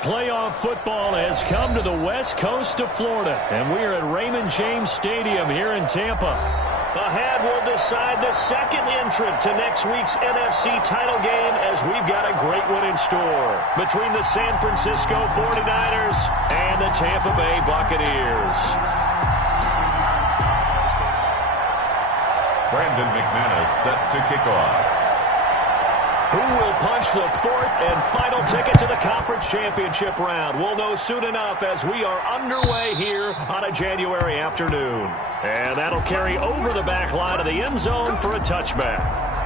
Playoff football has come to the west coast of Florida, and we are at Raymond James Stadium here in Tampa. Ahead, we'll decide the second entrant to next week's NFC title game, as we've got a great one in store between the San Francisco 49ers and the Tampa Bay Buccaneers. Brandon McManus set to kick off. Who will punch the fourth and final ticket to the conference championship round? We'll know soon enough as we are underway here on a January afternoon. And that'll carry over the back line of the end zone for a touchback.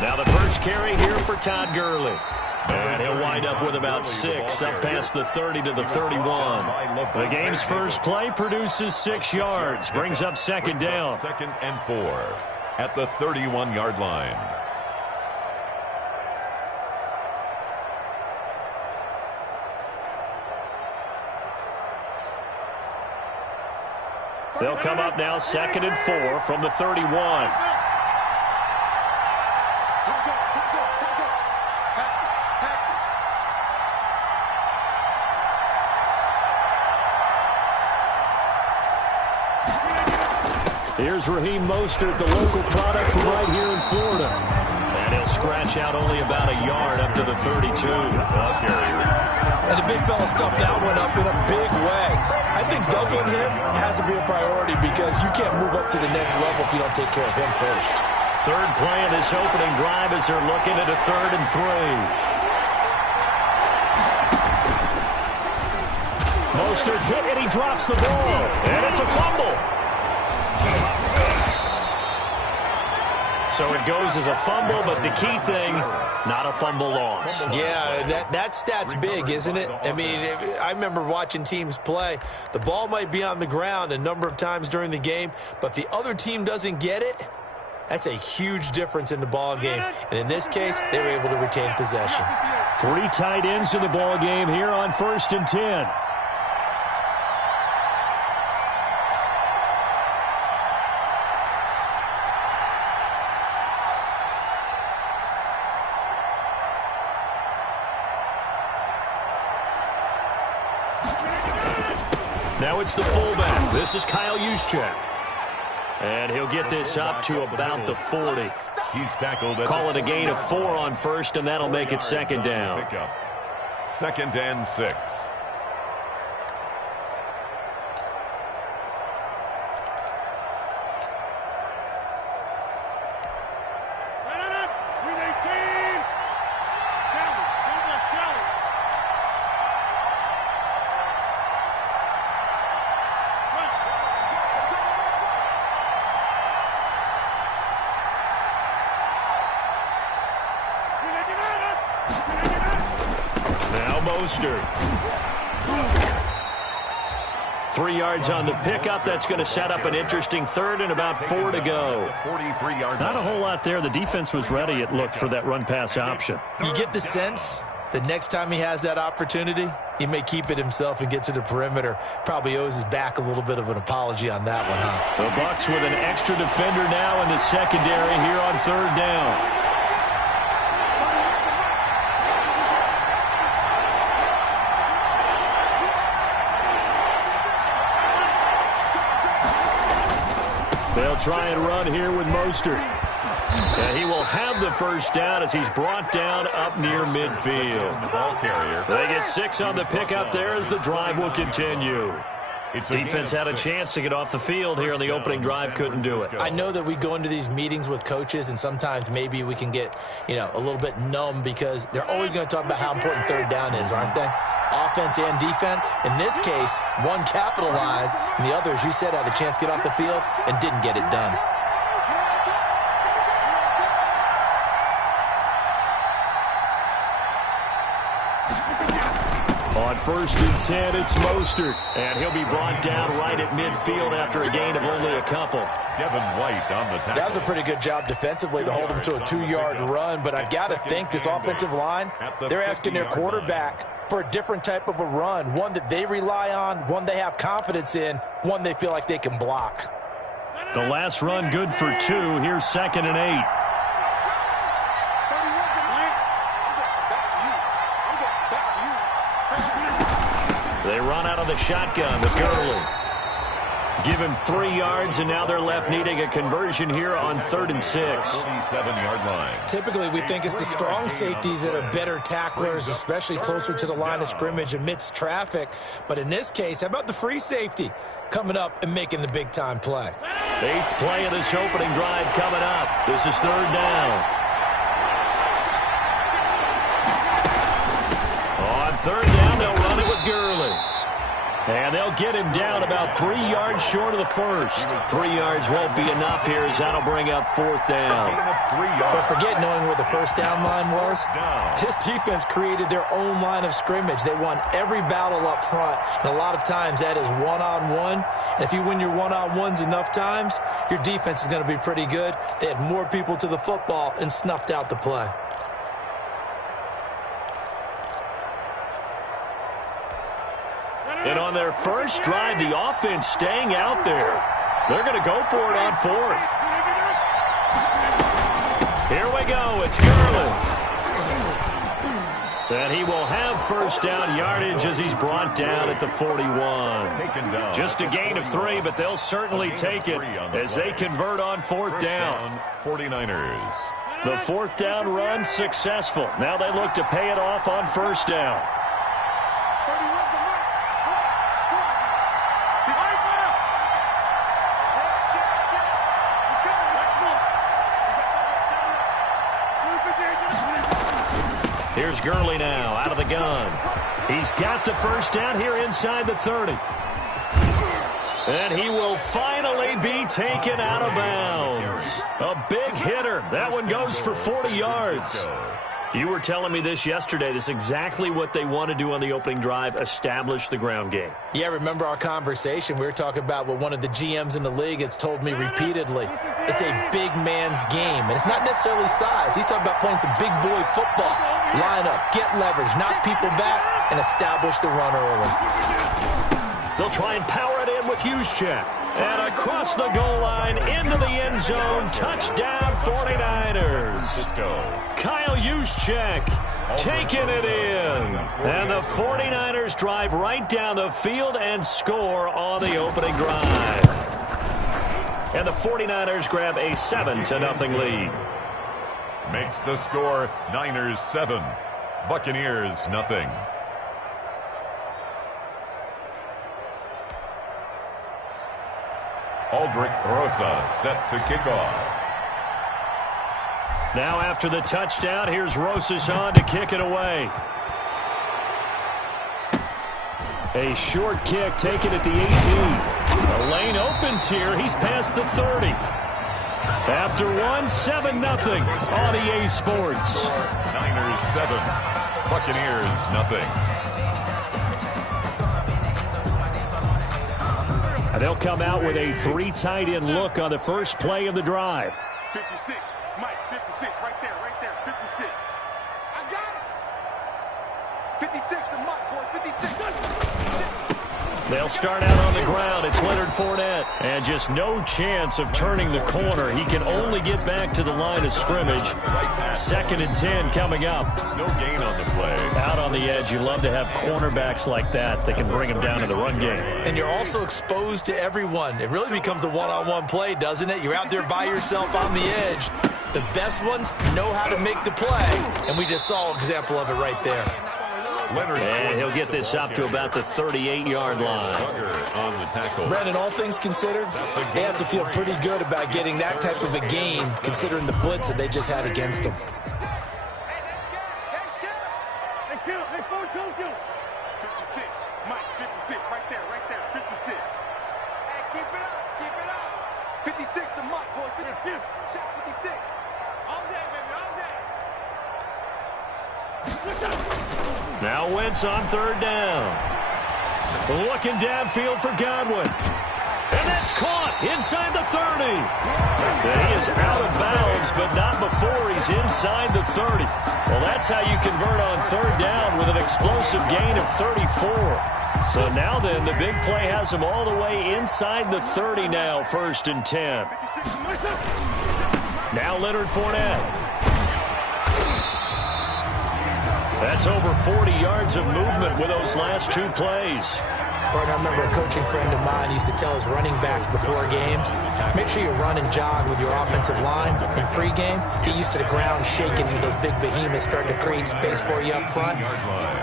Now the first carry here for Todd Gurley. And he'll wind up with about 6, up past the 30 to the 31. The game's first play produces 6 yards, brings up second down. 2nd and 4 at the 31-yard line. They'll come up now 2nd and 4 from the 31. Here's Raheem Mostert, the local product from right here in Florida. And he'll scratch out only about a yard up to the 32. And the big fella stuffed that one up in a big way. I think doubling him has to be a priority because you can't move up to the next level if you don't take care of him first. Third play of this opening drive as they're looking at a 3rd and 3. Mostert hit and he drops the ball. And it's a fumble. So it goes as a fumble, but the key thing, not a fumble loss. Yeah, that stat's big, isn't it? I mean, I remember watching teams play. The ball might be on the ground a number of times during the game, but if the other team doesn't get it, that's a huge difference in the ball game. And in this case, they were able to retain possession. 3 tight ends in the ball game here on 1st and 10. Now it's the fullback. This is Kyle Juszczyk. And he'll get this up to about the 40. He's tackled. Call it a gain of 4 on 1st, and that'll make it 2nd down. 2nd and 6. Mostert. 3 yards on the pickup. That's going to set up an interesting 3rd and about 4 to go. Not a whole lot there. The defense was ready, it looked, for that run-pass option. You get the sense the next time he has that opportunity, he may keep it himself and get to the perimeter. Probably owes his back a little bit of an apology on that one, huh? The Bucs with an extra defender now in the secondary here on 3rd down. They'll try and run here with Mostert. And he will have the first down as he's brought down up near midfield. The ball carrier. They get 6 on the pickup there as the drive will continue. Defense had a chance to get off the field here on the opening drive, couldn't do it. I know that we go into these meetings with coaches, and sometimes maybe we can get, a little bit numb because they're always going to talk about how important 3rd down is, aren't they? Offense and defense. In this case, one capitalized, and the other, as you said, had a chance to get off the field and didn't get it done. 1st and 10, it's Mostert. And he'll be brought down right at midfield after a gain of only a couple. Devin White on the tackle. That was a pretty good job defensively to hold him to a 2-yard run, but I've got to think this offensive line, they're asking their quarterback for a different type of a run, one that they rely on, one they have confidence in, one they feel like they can block. The last run good for 2. Here's 2nd and 8. They run out of the shotgun with Gurley. Give him 3 yards, and now they're left needing a conversion here on 3rd and 6. 47-yard line. Typically, we think it's the strong safeties that are better tacklers, especially closer to the line of scrimmage amidst traffic. But in this case, how about the free safety coming up and making the big-time play? 8th play of this opening drive coming up. This is 3rd down. On 3rd down, they'll run it with Gurley. And they'll get him down about 3 yards short of the first. 3 yards won't be enough here as that'll bring up 4th down. But forget knowing where the first down line was. This defense created their own line of scrimmage. They won every battle up front. And a lot of times that is one-on-one. And if you win your one-on-ones enough times, your defense is going to be pretty good. They had more people to the football and snuffed out the play. And on their first drive, the offense staying out there. They're going to go for it on 4th. Here we go. It's Gurley. And he will have 1st down yardage as he's brought down at the 41. Just a gain of 3, but they'll certainly take it as they convert on 4th down. 49ers. The 4th down run successful. Now they look to pay it off on 1st down. Here's Gurley now out of the gun. He's got the 1st down here inside the 30. And he will finally be taken out of bounds. A big hitter. That one goes for 40 yards. You were telling me this yesterday. This is exactly what they want to do on the opening drive, establish the ground game. Yeah, remember our conversation? We were talking about what one of the GMs in the league has told me repeatedly. It's a big man's game, and it's not necessarily size. He's talking about playing some big boy football. Line up, get leverage, knock people back, and establish the run early. They'll try and power it in with Juszczyk. And across the goal line, into the end zone, touchdown 49ers. Kyle Juszczyk taking it in. And the 49ers drive right down the field and score on the opening drive. And the 49ers grab a 7-0 lead. Makes the score Niners 7, Buccaneers nothing. Aldrich Rosa set to kick off. Now after the touchdown, here's Rosas on to kick it away. A short kick taken at the 18. The lane opens here. He's past the 30. After 7-0 on EA Sports. Niners 7, Buccaneers nothing. They'll come out with a 3 tight end look on the first play of the drive. 56, Mike, 56, right there, 56. I got it. 56, the Mike, boys, 56. They'll start out on the ground. It's Leonard Fournette. And just no chance of turning the corner. He can only get back to the line of scrimmage. 2nd and 10 coming up. No gain on the play. Out on the edge, you love to have cornerbacks like that that can bring him down to the run game. And you're also exposed to everyone. It really becomes a one-on-one play, doesn't it? You're out there by yourself on the edge. The best ones know how to make the play, and we just saw an example of it right there. And he'll get this up to about the 38-yard line. On the tackle. Brandon, all things considered, they have to feel pretty good about getting that type of a gain, considering the blitz that they just had against them. 56, Mike, 56, right there, 56. Hey, keep it up. 56, the Mike, boys, 56. Shot 56. All day, baby, all day. Now Wentz on third down. Looking downfield for Godwin. And that's caught inside the 30. And he is out of bounds, but not before he's inside the 30. Well, that's how you convert on third down with an explosive gain of 34. So now then, the big play has him all the way inside the 30 now, 1st and 10. Now Leonard Fournette. That's over 40 yards of movement with those last 2 plays. I remember a coaching friend of mine used to tell his running backs before games, make sure you run and jog with your offensive line in pregame. Get used to the ground shaking with those big behemoths starting to create space for you up front.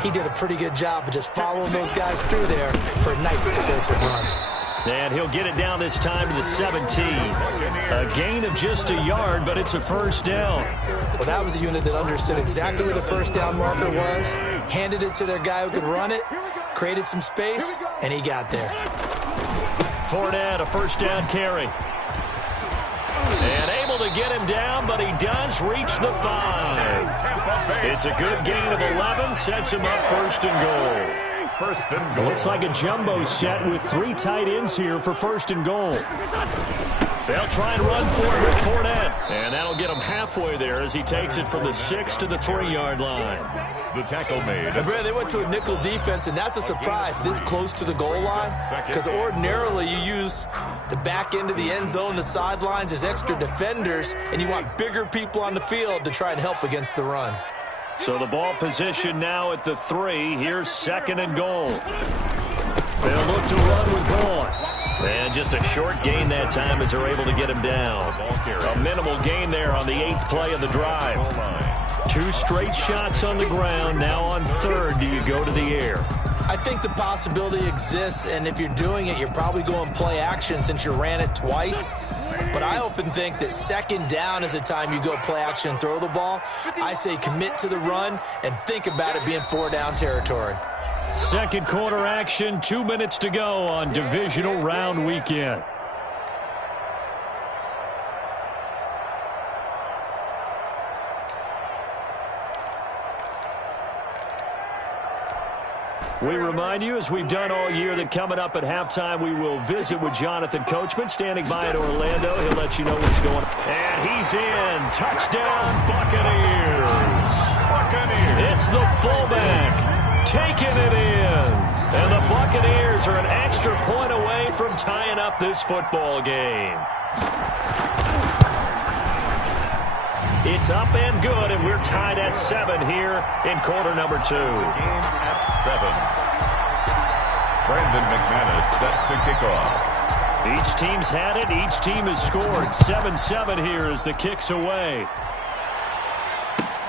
He did a pretty good job of just following those guys through there for a nice explosive run. And he'll get it down this time to the 17. A gain of just a yard, but it's a 1st down. Well, that was a unit that understood exactly where the 1st down marker was, handed it to their guy who could run it, created some space, and he got there. Fournette, a 1st down carry. And able to get him down, but he does reach the 5. It's a good gain of 11, sets him up 1st and goal. Looks like a jumbo set with 3 tight ends here for 1st and goal. They'll try and run for it with Fournette. And that'll get him halfway there as he takes it from the 6 to the 3-yard line. The tackle made. And Brad, they went to a nickel defense, and that's a surprise this close to the goal line, because ordinarily you use the back end of the end zone, the sidelines as extra defenders, and you want bigger people on the field to try and help against the run. So the ball position now at the 3. Here's 2nd and goal. They'll look to run with Vaughn. And just a short gain that time as they're able to get him down. A minimal gain there on the 8th play of the drive. 2 straight shots on the ground. Now on 3rd, do you go to the air? I think the possibility exists, and if you're doing it, you're probably going play action since you ran it twice. But I often think that 2nd down is the time you go play action and throw the ball. I say commit to the run and think about it being 4-down territory. 2nd quarter action, 2 minutes to go on divisional round weekend. We remind you, as we've done all year, that coming up at halftime, we will visit with Jonathan Coachman, standing by in Orlando. He'll let you know what's going on. And he's in. Touchdown, Buccaneers. It's the fullback taking it in. And the Buccaneers are an extra point away from tying up this football game. It's up and good, and we're tied at 7 here in quarter number 2. Game at 7. Brandon McManus set to kick off. Each team's had it. Each team has scored. 7-7 here as the kick's away.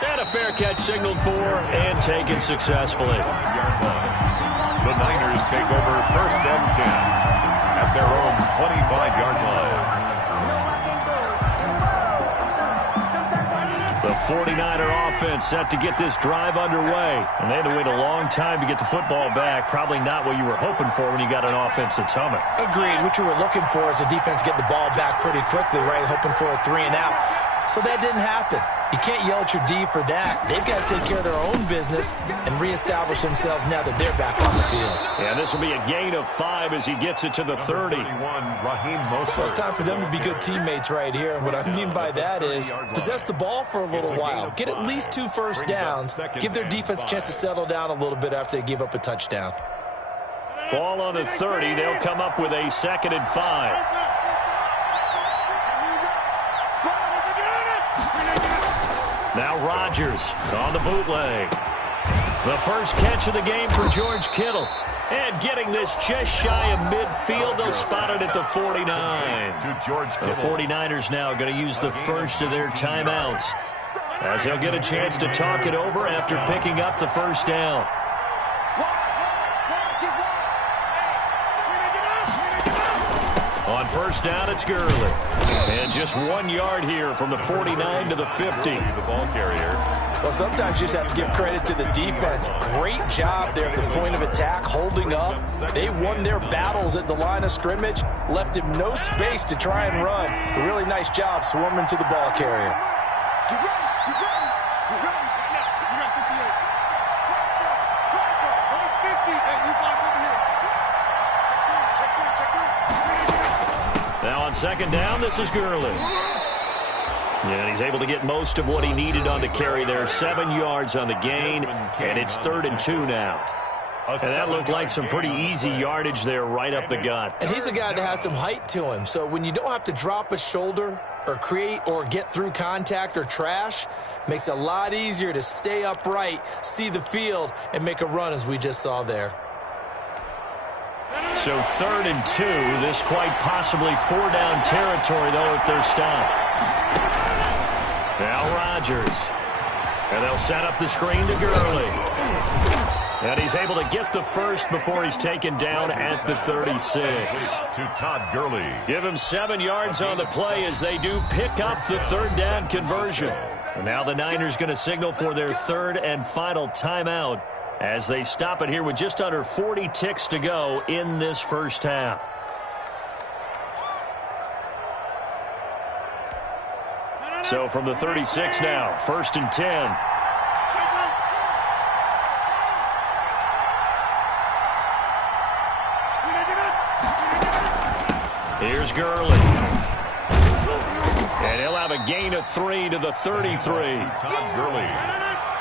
And a fair catch signaled for and taken successfully. The Niners take over 1st and 10 at their own 25-yard line. The 49er offense set to get this drive underway. And they had to wait a long time to get the football back. Probably not what you were hoping for when you got an offense that's humming. Agreed. What you were looking for is the defense getting the ball back pretty quickly, right? Hoping for a 3 and out. So that didn't happen. You can't yell at your D for that. They've got to take care of their own business and reestablish themselves now that they're back on the field. Yeah, this will be a gain of 5 as he gets it to the 30. Well, it's time for them to be good teammates right here. And what I mean by that is possess the ball for a little while. Get at least 2 first downs. Give their defense a chance to settle down a little bit after they give up a touchdown. Ball on the 30. They'll come up with a 2nd and 5. Now Rodgers on the bootleg. The first catch of the game for George Kittle. And getting this just shy of midfield, they'll spot it at the 49. The 49ers now going to use the first of their timeouts, as they'll get a chance to talk it over after picking up the 1st down. On 1st down, it's Gurley. And just 1 yard here from the 49 to the 50. The ball carrier. Well, sometimes you just have to give credit to the defense. Great job there at the point of attack, holding up. They won their battles at the line of scrimmage, left him no space to try and run. A really nice job swarming to the ball carrier. second down, this is Gurley. And he's able to get most of what he needed on the carry there. 7 yards on the gain, and it's 3rd and 2 now. And that looked like some pretty easy yardage there right up the gut. And he's a guy that has some height to him. So when you don't have to drop a shoulder or create or get through contact or trash, makes it a lot easier to stay upright, see the field, and make a run as we just saw there. So 3rd and 2. This quite possibly 4-down territory, though, if they're stopped. Now Rodgers. And they'll set up the screen to Gurley. And he's able to get the first before he's taken down at the 36. To Todd Gurley. Give him 7 yards on the play as they do pick up the 3rd down conversion. And now the Niners going to signal for their 3rd and final timeout as they stop it here with just under 40 ticks to go in this first half. So from the 36 now, 1st and 10. Here's Gurley. And he'll have a gain of 3 to the 33. Todd Gurley.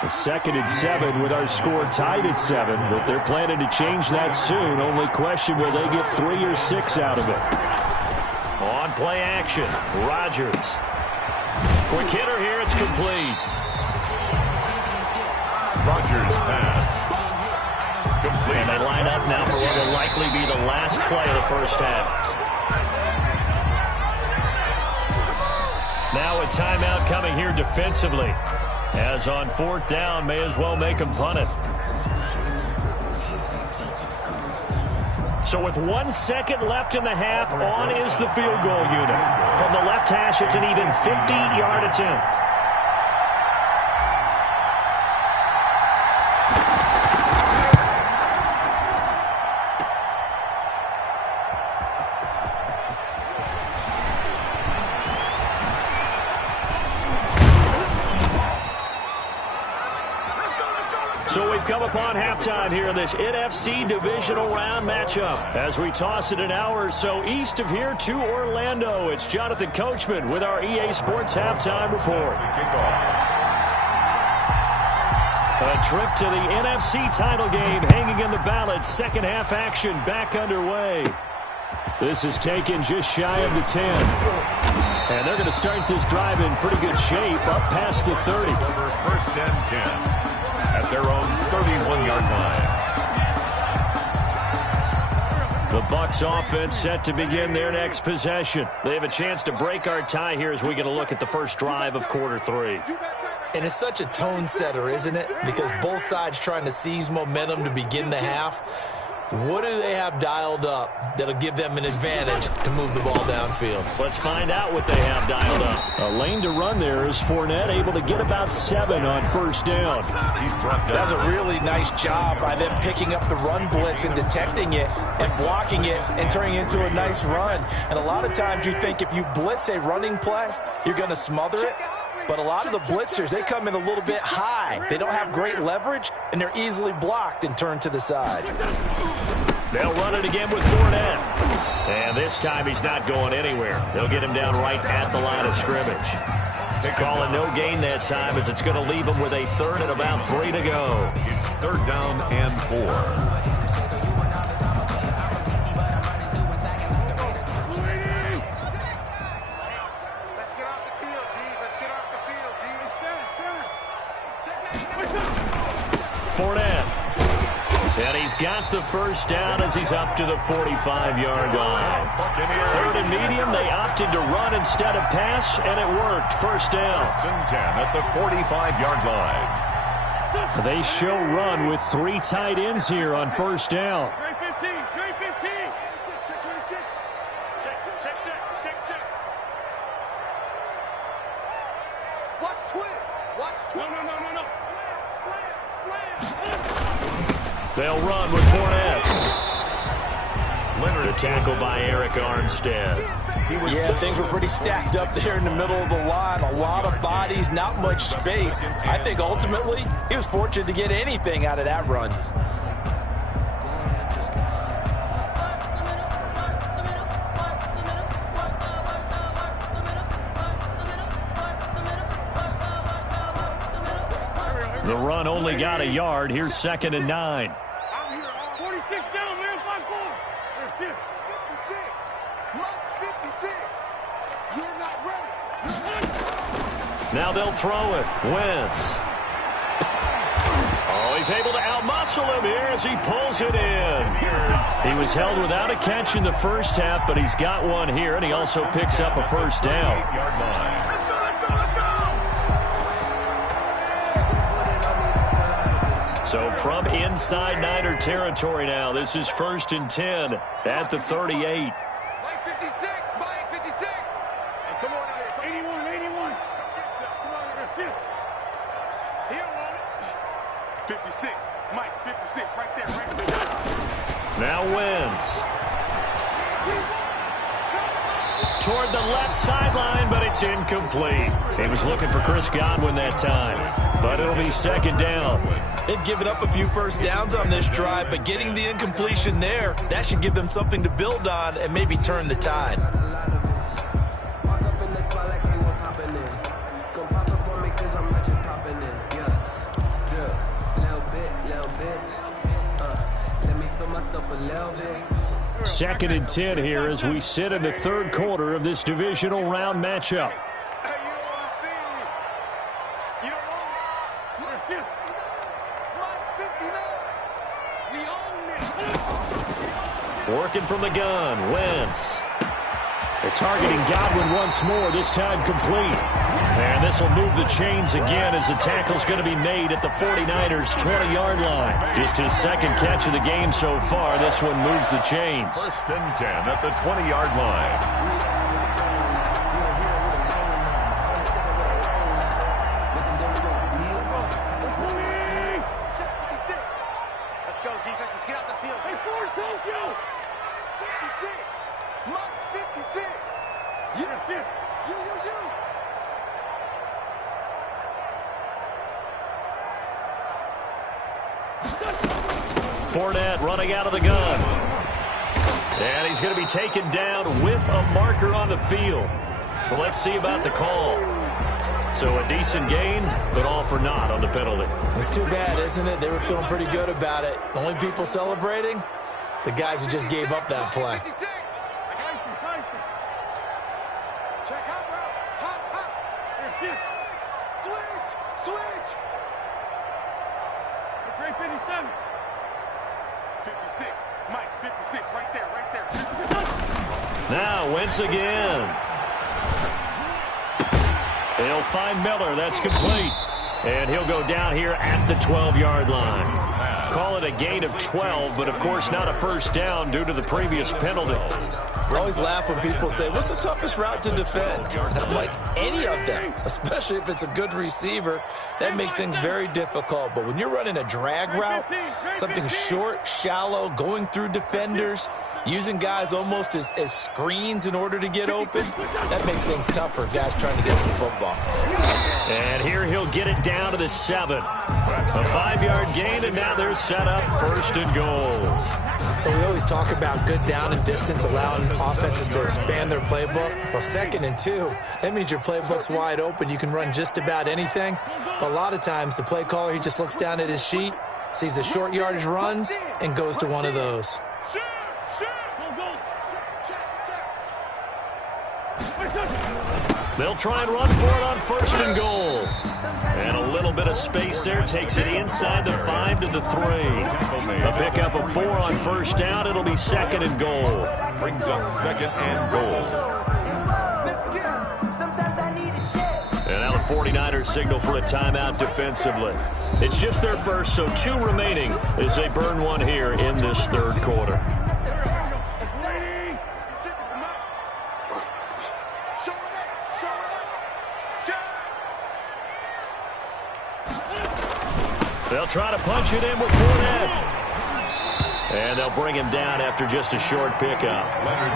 A 2nd and 7 with our score tied at 7, but they're planning to change that soon. Only question, will they get 3 or 6 out of it? On play action, Rodgers. Quick hitter here, it's complete. Rodgers pass. Complete. And they line up now for what will likely be the last play of the first half. Now a timeout coming here defensively. As on 4th down, may as well make him punt it. So with 1 second left in the half, on is the field goal unit. From the left hash, it's an even 50-yard attempt. So we've come upon halftime here in this NFC divisional round matchup. As we toss it an hour or so east of here to Orlando, it's Jonathan Coachman with our EA Sports Halftime Report. A trip to the NFC title game hanging in the balance. Second half action back underway. This is taken just shy of the 10. And they're going to start this drive in pretty good shape up past the 30. 1st and 10. At their own 31-yard line. The Bucs offense set to begin their next possession. They have a chance to break our tie here as we get a look at the first drive of quarter 3. And it's such a tone setter, isn't it? Because both sides trying to seize momentum to begin the half. What do they have dialed up that'll give them an advantage to move the ball downfield? Let's find out what they have dialed up. A lane to run there is Fournette able to get about 7 on 1st down. He's brought down. That's a really nice job by them picking up the run blitz and detecting it and blocking it and turning it into a nice run. And a lot of times you think if you blitz a running play, you're going to smother it. But a lot of the blitzers, they come in a little bit high. They don't have great leverage, and they're easily blocked and turned to the side. They'll run it again with Fournette. And this time he's not going anywhere. They'll get him down right at the line of scrimmage. They call it no gain that time as it's going to leave him with a 3rd and about 3 to go. It's 3rd down and 4. Fournette. And he's got the first down as he's up to the 45-yard line. 3rd and medium, they opted to run instead of pass, and it worked. First down. 1st and 10 at the 45-yard line. They show run with 3 tight ends here on 1st down. They'll run with Fournette. The tackle by Eric Armstead. Yeah, things were pretty stacked up there in the middle of the line. A lot of bodies, not much space. I think ultimately he was fortunate to get anything out of that run. The run only got a yard. Here's 2nd and 9. 46 down, man. 5-4. 56. Mutt's 56. You're not ready. Now they'll throw it. Wentz. Oh, he's able to outmuscle him here as he pulls it in. He was held without a catch in the first half, but he's got one here, and he also picks up a first down. So from inside Niner territory now, this is 1st and 10 at the 38. Mike 56. Mike 56. Hey, come on out here. 81. 81. Come on here. He don't want it. 56. Mike 56. Right there. Right there. Now Wentz. Toward the left sideline, but it's incomplete. He was looking for Chris Godwin that time, but it'll be 2nd down. They've given up a few first downs on this drive, but getting the incompletion there, that should give them something to build on and maybe turn the tide. Second and 10 here as we sit in the 3rd quarter of this divisional round matchup. Working from the gun, Wentz. They're targeting Godwin once more, this time complete. And this will move the chains again as the tackle's going to be made at the 49ers' 20-yard line. Just his 2nd catch of the game so far. This one moves the chains. 1st and 10 at the 20-yard line. Let's go, defense. Let's get out the field. Hey, forward, Tokyo. 56. Mutt's 56. You. Fournette running out of the gun. And he's going to be taken down with a marker on the field. So let's see about the call. So a decent gain, but all for naught on the penalty. It's too bad, isn't it? They were feeling pretty good about it. The only people celebrating, the guys who just gave up that play. Check out, bro. Hot. Switch. Great 57. 56. Mike, 56. Right there. Now Wentz again. They'll find Miller. That's complete. And he'll go down here at the 12-yard line. Call it a gain of 12, but of course not a first down due to the previous penalty. I always laugh when people say, what's the toughest route to defend? And I'm like, any of them, especially if it's a good receiver, that makes things very difficult. But when you're running a drag route, something short, shallow, going through defenders, using guys almost as screens in order to get open, that makes things tough for guys trying to get to the football. And here he'll get it down to the 7. A 5-yard gain, and now they're set up 1st and goal. But we always talk about good down and distance, allowing offenses to expand their playbook. Well, 2nd and 2, that means your playbook's wide open. You can run just about anything. But a lot of times, the play caller, he just looks down at his sheet, sees the short yardage runs, and goes to one of those. They'll try and run for it on 1st and goal. And a little bit of space there takes it inside the 5 to the 3. A pickup of 4 on 1st down. It'll be 2nd and goal. Brings up 2nd and goal. And now the 49ers signal for a timeout defensively. It's just their first, so 2 remaining as they burn one here in this 3rd quarter. They'll try to punch it in with Fournette. And they'll bring him down after just a short pickup.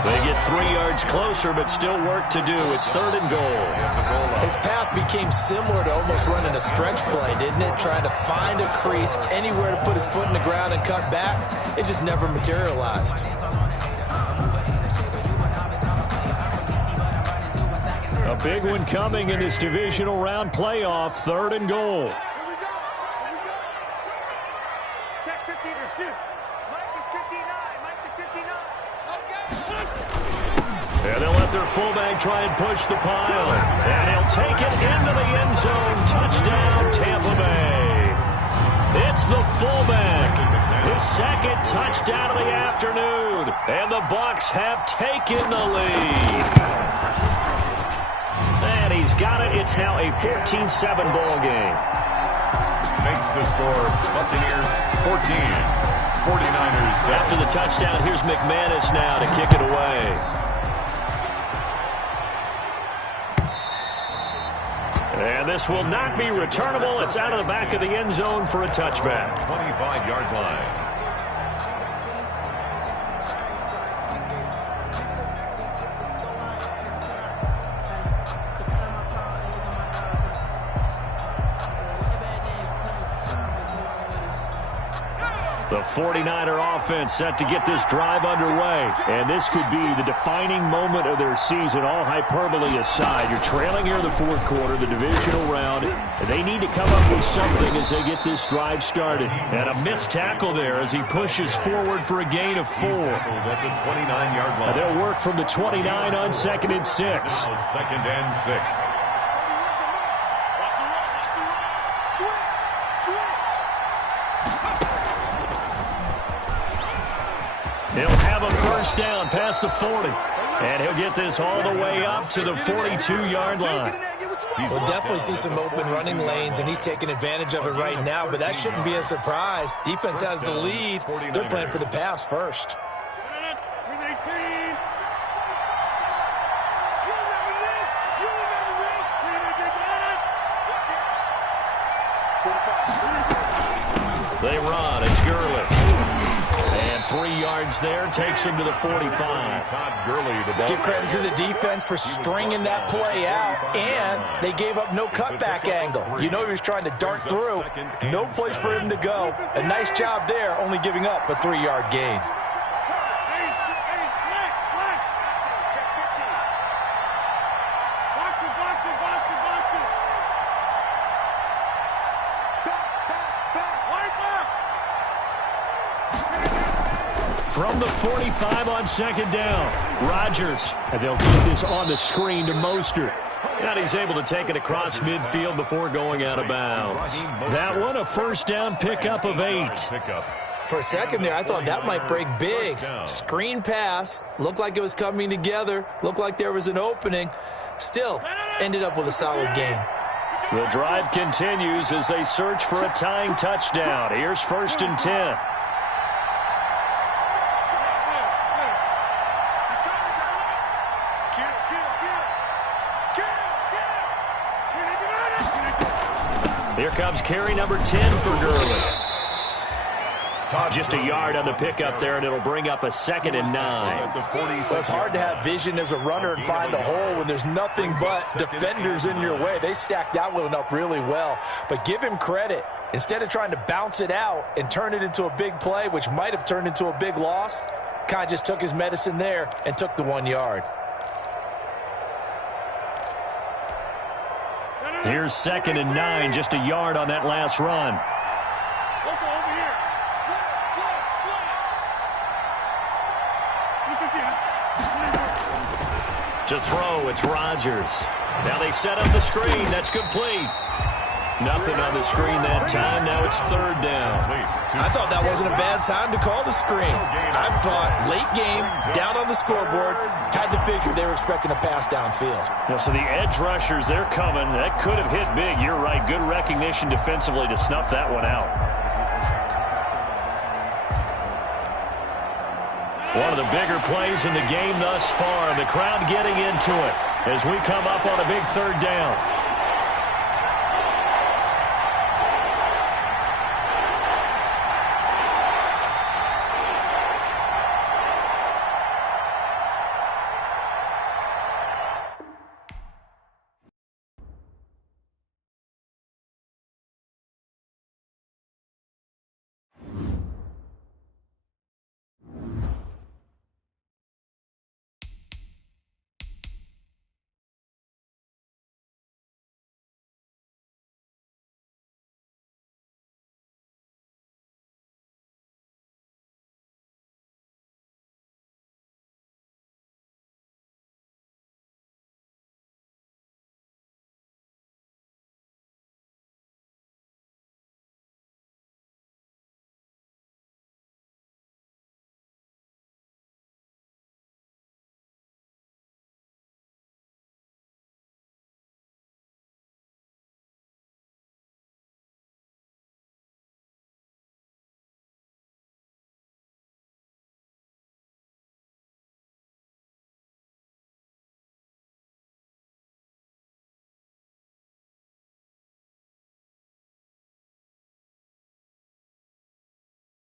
They get 3 yards closer, but still work to do. It's 3rd and goal. His path became similar to almost running a stretch play, didn't it? Trying to find a crease, anywhere to put his foot in the ground and cut back. It just never materialized. A big one coming in this divisional round playoff, 3rd and goal. let their fullback try and push the pile. And he'll take it into the end zone. Touchdown, Tampa Bay. It's the fullback. His second touchdown of the afternoon. And the Bucs have taken the lead. And he's got it. It's now a 14-7 ball game. Makes the score Buccaneers 14, 49ers 7. After the touchdown, here's McManus now to kick it away. And this will not be returnable. It's out of the back of the end zone for a touchback. 25-yard line. The 49er offense set to get this drive underway. And this could be the defining moment of their season, all hyperbole aside. You're trailing here in the fourth quarter, the divisional round. And they need to come up with something as they get this drive started. And a missed tackle there as he pushes forward for a gain of 4. At the 29-yard line. And they'll work from the 29 on 2nd and 6. Now 2nd and 6. He'll have a first down past the 40. And he'll get this all the way up to the 42-yard line. We'll definitely see some open running lanes, and he's taking advantage of it right now, but that shouldn't be a surprise. Defense has the lead. They're playing for the pass first. They run. It's Gurley. And 3 yards there takes him to the 45. Todd Gurley, the ball. Give credit to the defense for stringing that play out, and they gave up no cutback angle. You know he was trying to dart through. No place for him to go. A nice job there, only giving up a 3-yard gain. From the 45 on 2nd down, Rodgers. And they'll keep this on the screen to Mostert. And he's able to take it across midfield before going out of bounds. That one, a first down pickup of 8. For a second there, I thought that might break big. Screen pass, looked like it was coming together, looked like there was an opening. Still, ended up with a solid game. The drive continues as they search for a tying touchdown. Here's 1st and 10. Here comes carry number 10 for Gurley. Just a yard on the pickup there, and it'll bring up a 2nd and 9. Well, it's hard to have vision as a runner and find a hole when there's nothing but defenders in your way. They stacked that one up really well. But give him credit. Instead of trying to bounce it out and turn it into a big play, which might have turned into a big loss, kind of just took his medicine there and took the 1 yard. Here's 2nd and 9, just a yard on that last run. To throw, it's Rodgers. Now they set up the screen. That's complete. Nothing on the screen that time. Now it's 3rd down. I thought that wasn't a bad time to call the screen. I thought late game, down on the scoreboard, had to figure they were expecting a pass downfield. Well, so the edge rushers, they're coming. That could have hit big. You're right. Good recognition defensively to snuff that one out. One of the bigger plays in the game thus far. The crowd getting into it as we come up on a big 3rd down.